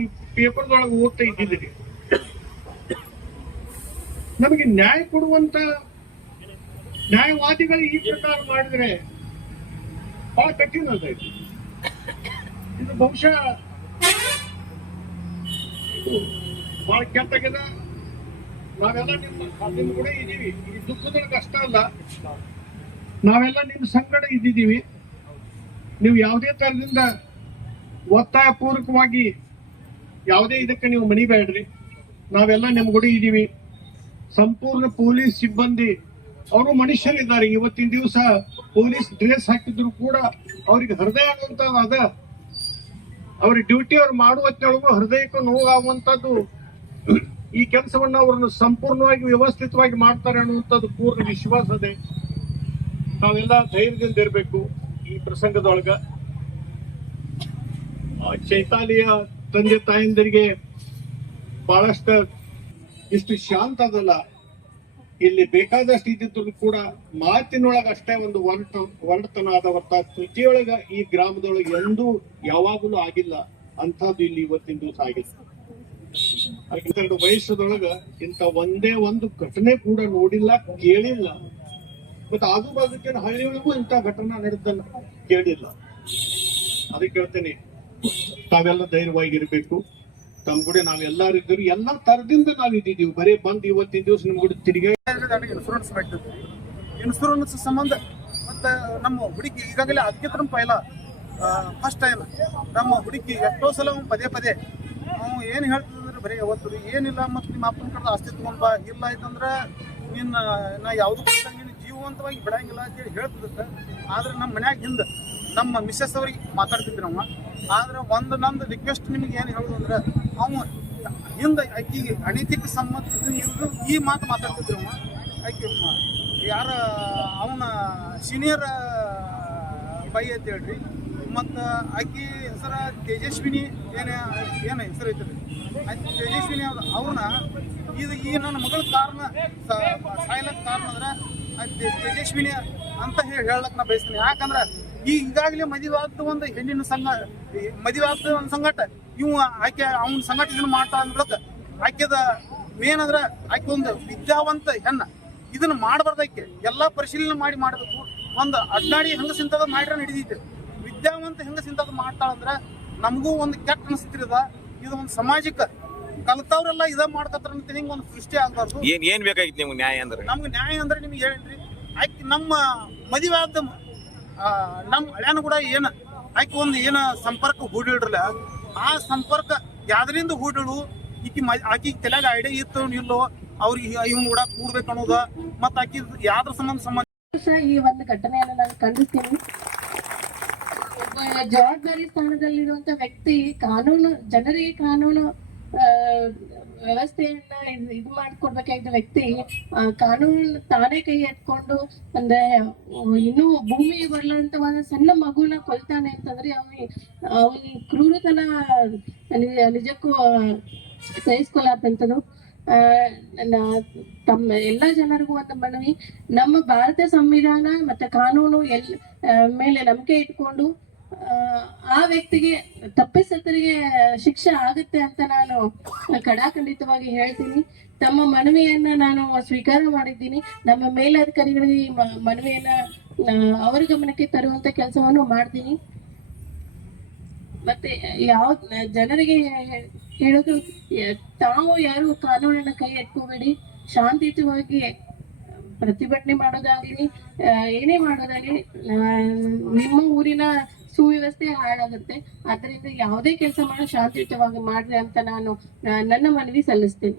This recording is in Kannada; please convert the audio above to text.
ನೀವು ಪೇಪರ್ದೊಳಗೆ ಓದ್ತಾ ಇದ್ದಿದ್ದೀರಿ. ನಮಗೆ ನ್ಯಾಯ ಕೊಡುವಂತ ನ್ಯಾಯವಾದಿಗಳು ಈ ಪ್ರಕಾರ ಮಾಡಿದ್ರೆ ಬಹಳ ಕಠಿಣ ಅದ. ಇದು ಬಹುಶಃ ಬಹಳ ಕೆಟ್ಟಾಗ್ಯದ. ನಾವೆಲ್ಲ ನಿಮ್ಮ ಕೂಡ ಇದ್ದೀವಿ. ಈ ದುಃಖದೊಳಗೆ ಅಷ್ಟ ಅಲ್ಲ, ನಾವೆಲ್ಲ ನಿಮ್ಮ ಸಂಗಡ ಇದ್ದಿದ್ದೀವಿ. ನೀವು ಯಾವುದೇ ತರದಿಂದ ಒತ್ತಾಯ ಪೂರ್ವಕವಾಗಿ ಯಾವುದೇ ಇದಕ್ಕೆ ನೀವು ಮಣಿಬೇಡ್ರಿ. ನಾವೆಲ್ಲ ನಿಮ್ಮ ಕೂಡ ಇದ್ದೀವಿ. ಸಂಪೂರ್ಣ ಪೊಲೀಸ್ ಸಿಬ್ಬಂದಿ ಅವರು ಮನುಷ್ಯರಿದ್ದಾರೆ. ಇವತ್ತಿನ ದಿವಸ ಪೊಲೀಸ್ ಡ್ರೆಸ್ ಹಾಕಿದ್ರು ಕೂಡ ಅವ್ರಿಗೆ ಹೃದಯ ಆಗುವಂತದ್ದು ಅದ. ಅವ್ರ ಡ್ಯೂಟಿ ಅವ್ರು ಮಾಡುವತ್ತೊಳಗೂ ಹೃದಯಕ್ಕೂ ನೋವಾಗುವಂತದ್ದು. ಈ ಕೆಲಸವನ್ನ ಅವ್ರನ್ನ ಸಂಪೂರ್ಣವಾಗಿ ವ್ಯವಸ್ಥಿತವಾಗಿ ಮಾಡ್ತಾರೆ ಅನ್ನುವಂಥದ್ದು ಪೂರ್ಣ ವಿಶ್ವಾಸ ಇದೆ. ನಾವೆಲ್ಲ ಧೈರ್ಯದಿಂದ ಇರಬೇಕು. ಈ ಪ್ರಸಂಗದೊಳಗ ಚೈತಾಲಿಯ ತಂದೆ ತಾಯಂದರಿಗೆ ಬಹಳಷ್ಟು ಇಷ್ಟು ಶಾಂತ ಅದಲ್ಲ. ಇಲ್ಲಿ ಬೇಕಾದಷ್ಟು ಇದ್ದಿದ್ರು ಕೂಡ ಮಾತಿನೊಳಗ ಅಷ್ಟೇ ಒಂದು ಒರಟತನ ಆದ ಹೊರತ ಕೃತಿಯೊಳಗ ಈ ಗ್ರಾಮದೊಳಗೆ ಎಂದೂ ಯಾವಾಗಲೂ ಆಗಿಲ್ಲ. ಅಂಥದ್ದು ಇಲ್ಲಿ ಇವತ್ತಿನ ದಿವಸ ಆಗಿಲ್ಲ. 12 ವಯಸ್ಸದೊಳಗ ಇಂಥ ಒಂದೇ ಒಂದು ಘಟನೆ ಕೂಡ ನೋಡಿಲ್ಲ, ಕೇಳಿಲ್ಲ. ಮತ್ತೆ ಆಜು ಬಾಜುಕಿನ ಹಳ್ಳಿಯೊಳಗೂ ಇಂಥ ಘಟನೆ ನಡೆದನ್ನ ಕೇಳಿಲ್ಲ. ಅದಕ್ಕೆ ಹೇಳ್ತೇನೆ, ತಾವೆಲ್ಲ ಧೈರ್ಯವಾಗಿರ್ಬೇಕು. ತಮ್ಮ ಕೂಡ ನಾವೆಲ್ಲರೂ ಇದ್ದೀವಿ. ಎಲ್ಲ ತರದಿಂದ ನಾವಿದ್ದೀವಿ. ಬರೀ ಬಂದು ಇವತ್ತಿನ ದಿವಸ ನಿಮ್ ಕೂಡ ತಿರುಗಿ ಇನ್ಶೂರೆನ್ಸ್ ಬೇಕಿತ್ತು. ಇನ್ಶೂರೆನ್ಸ್ ಸಂಬಂಧ ಮತ್ತೆ ನಮ್ಮ ಹುಡುಗಿ ಈಗಾಗಲೇ ಅದಕ್ಕಿಂತ ಪೈಲ ಫಸ್ಟ್ ಟೈಮ್ ನಮ್ಮ ಹುಡುಗಿ ಎಷ್ಟೋ ಸಲ ಪದೇ ಪದೇ ನಾವು ಏನು ಹೇಳ್ತಿದ್ರೆ ಬರೀ ಯಾವತ್ತು ಏನಿಲ್ಲ ಮತ್ತು ನಿಮ್ಮ ಅಪ್ಪನ ಕಡೆ ಆಸ್ತಿ ತಗೊಂಡ್ಬಾ, ಇಲ್ಲ ಆಯ್ತಂದ್ರೆ ನಾ ಯಾವ್ದು ನೀನು ಜೀವಂತವಾಗಿ ಬಿಡಂಗಿಲ್ಲ ಅಂತೇಳಿ ಹೇಳ್ತಿದ್ದೆ. ಆದ್ರೆ ನಮ್ಮ ಮನ್ಯಾಗ ಹಿಂದೆ ನಮ್ಮ ಮಿಸ್ಸಸ್ ಅವ್ರಿಗೆ ಮಾತಾಡ್ತಿದ್ವಿ ನಾವು. ಆದ್ರೆ ನಂದು ರಿಕ್ವೆಸ್ಟ್ ನಿಮಗೆ ಏನು ಹೇಳೋದು ಅಂದ್ರೆ, ಅವ ಹಿಂದೆ ಆಕಿಗೆ ಅನೈತಿಕ ಸಂಬಂಧ ಈ ಮಾತು ಮಾತಾಡ್ತಿದ್ರು. ಆಕೆ ಯಾರ ಅವನ ಸೀನಿಯರ್ ಬೈ ಅಂತ ಹೇಳ್ರಿ. ಮತ್ತು ಆಕಿ ಹೆಸರ ತೇಜಸ್ವಿನಿ ಏನು ಹೆಸರು ಐತ್ರಿ, ಆಯ್ತು ತೇಜಸ್ವಿನಿ ಅವ್ರನ್ನ ಈ ನನ್ನ ಮಗಳ ಕಾರಣ ಸಾಯ್ಲಕ್ಕೆ ಕಾರಣ ಅಂದ್ರೆ ತೇಜಸ್ವಿನಿ ಅಂತ ಹೇಳಕ್ ನಾ ಬಯಸ್ತೀನಿ. ಯಾಕಂದ್ರೆ ಈಗಾಗಲೇ ಮದುವೆ ಆಗ್ತ ಒಂದು ಹೆಣ್ಣಿನ ಮದುವೆ ಆಗ್ತದೆ ಒಂದು ಸಂಘಟ ಇವು ಆಕೆ ಅವನ ಸಂಘಟ ಇದನ್ನ ಮಾಡ್ತಾ ಅಂದ್ರಕ ಆಕೆದ ಮೇನ್ ಅಂದ್ರೆ ಆಕೆ ಒಂದು ವಿದ್ಯಾವಂತ ಹೆಣ್ಣ. ಇದನ್ನ ಮಾಡಬಾರ್ದು. ಆಕೆ ಎಲ್ಲಾ ಪರಿಶೀಲನೆ ಮಾಡಬೇಕು. ಒಂದು ಅಡ್ನಾಡಿ ಹೆಂಗಸಿಂತದ ಮಾಡ್ರ ನಡೀತೈತೆ. ವಿದ್ಯಾವಂತ ಹೆಂಗಸಿಂತದ ಮಾಡ್ತಾಳಂದ್ರೆ ನಮಗೂ ಒಂದು ಕೆಟ್ಟ ಅನಿಸ್ತಿರದ. ಇದು ಒಂದು ಸಾಮಾಜಿಕ ಕಲ್ತವ್ರೆಲ್ಲ ಇದ ಮಾಡ್ಕತ್ತಾರ ಅಂತ ಹಿಂಗ ಒಂದು ಸೃಷ್ಟಿ ಆಗ್ಬಾರ್ದು. ಏನ್ ಬೇಕಾಗಿತ್ತು ನಿಮ್ಗೆ ನ್ಯಾಯ ಅಂದ್ರೆ? ನಮ್ಗೆ ನ್ಯಾಯ ಅಂದ್ರೆ ನಿಮ್ಗೆ ಹೇಳ್ರಿ, ಆಕೆ ನಮ್ಮ ಮದುವೆ ಆದ ನಮ್ಮ ಹಳ್ಯಾನ ಕೂಡ ಏನ ಆಕೆ ಒಂದು ಏನ ಸಂಪರ್ಕ ಹೂಡಿಡ್ರಲ್ಲ, ಆ ಸಂಪರ್ಕ ಯಾವ್ದ್ರಿಂದ ಹೂಡಿಡು ಆಕಿಗೆ ತಲೆಯಾಗ ಐಡಿಯಾ ಇತ್ತು ಇಲ್ಲೋ ಅವ್ರಿಗೆ ಇವ್ನ ಕೂಡ ಕೂಡ್ಬೇಕು ಅನ್ನೋದ. ಮತ್ತ ಆಕಿ ಯಾವ್ದ್ರ ಸಂಬಂಧ ಈ ಒಂದು ಘಟನೆಯನ್ನು ನಾನು ಖಂಡಿಸ್ತೀನಿ. ಒಬ್ಬ ಜವಾಬ್ದಾರಿ ಸ್ಥಾನದಲ್ಲಿರುವಂತ ವ್ಯಕ್ತಿ ಜನರಿಗೆ ಕಾನೂನು ವ್ಯವಸ್ಥೆಯನ್ನ ಇದು ಮಾಡ್ಕೊಡ್ಬೇಕಾಗಿದ್ದ ವ್ಯಕ್ತಿ ಕಾನೂನು ತಾನೇ ಕೈ ಎತ್ಕೊಂಡು ಅಂದ್ರೆ ಇನ್ನೂ ಭೂಮಿಗೆ ಬರ್ಲಂತ ಒಂದು ಸಣ್ಣ ಮಗುನ ಕೊಲ್ತಾನೆ ಅಂತಂದ್ರೆ ಅವನ ಕ್ರೂರತನ ನಿಜಕ್ಕೂ ಸಹಿಸ್ಕೊಳತಂಥದ್ದು. ತಮ್ಮ ಎಲ್ಲ ಜನರಿಗೂ ಒಂದು ಮನವಿ, ನಮ್ಮ ಭಾರತ ಸಂವಿಧಾನ ಮತ್ತೆ ಕಾನೂನು ಮೇಲೆ ನಂಬಿಕೆ ಇಟ್ಕೊಂಡು ಆ ವ್ಯಕ್ತಿಗೆ ತಪ್ಪಿಸತರಿಗೆ ಶಿಕ್ಷೆ ಆಗುತ್ತೆ ಅಂತ ನಾನು ಖಡಾಖಂಡಿತವಾಗಿ ಹೇಳ್ತೀನಿ. ತಮ್ಮ ಮನವಿಯನ್ನ ನಾನು ಸ್ವೀಕಾರ ಮಾಡಿದ್ದೀನಿ. ನಮ್ಮ ಮೇಲಧಿಕಾರಿಗಳಿಗೆ ಈ ಮನವಿಯನ್ನ ಅವರ ಗಮನಕ್ಕೆ ತರುವಂತ ಕೆಲಸವನ್ನು ಮಾಡ್ತೀನಿ. ಮತ್ತೆ ಯಾವ ಜನರಿಗೆ ಹೇಳೋದು, ತಾವು ಯಾರು ಕಾನೂನನ್ನ ಕೈ ಎತ್ಕೋಬೇಡಿ. ಶಾಂತಿಯುತವಾಗಿ ಪ್ರತಿಭಟನೆ ಮಾಡೋದಾಗಲಿ ಏನೇ ಮಾಡೋದಾಗಲಿ ನಿಮ್ಮ ಊರಿನ ಸುವ್ಯವಸ್ಥೆ ಹಾಳಾಗುತ್ತೆ. ಅದರಿಂದ ಯಾವುದೇ ಕೆಲಸ ಮಾಡೋ ಶಾಂತಿಯುತವಾಗಿ ಮಾಡ್ರಿ ಅಂತ ನಾನು ನನ್ನ ಮನವಿ ಸಲ್ಲಿಸ್ತೇನೆ.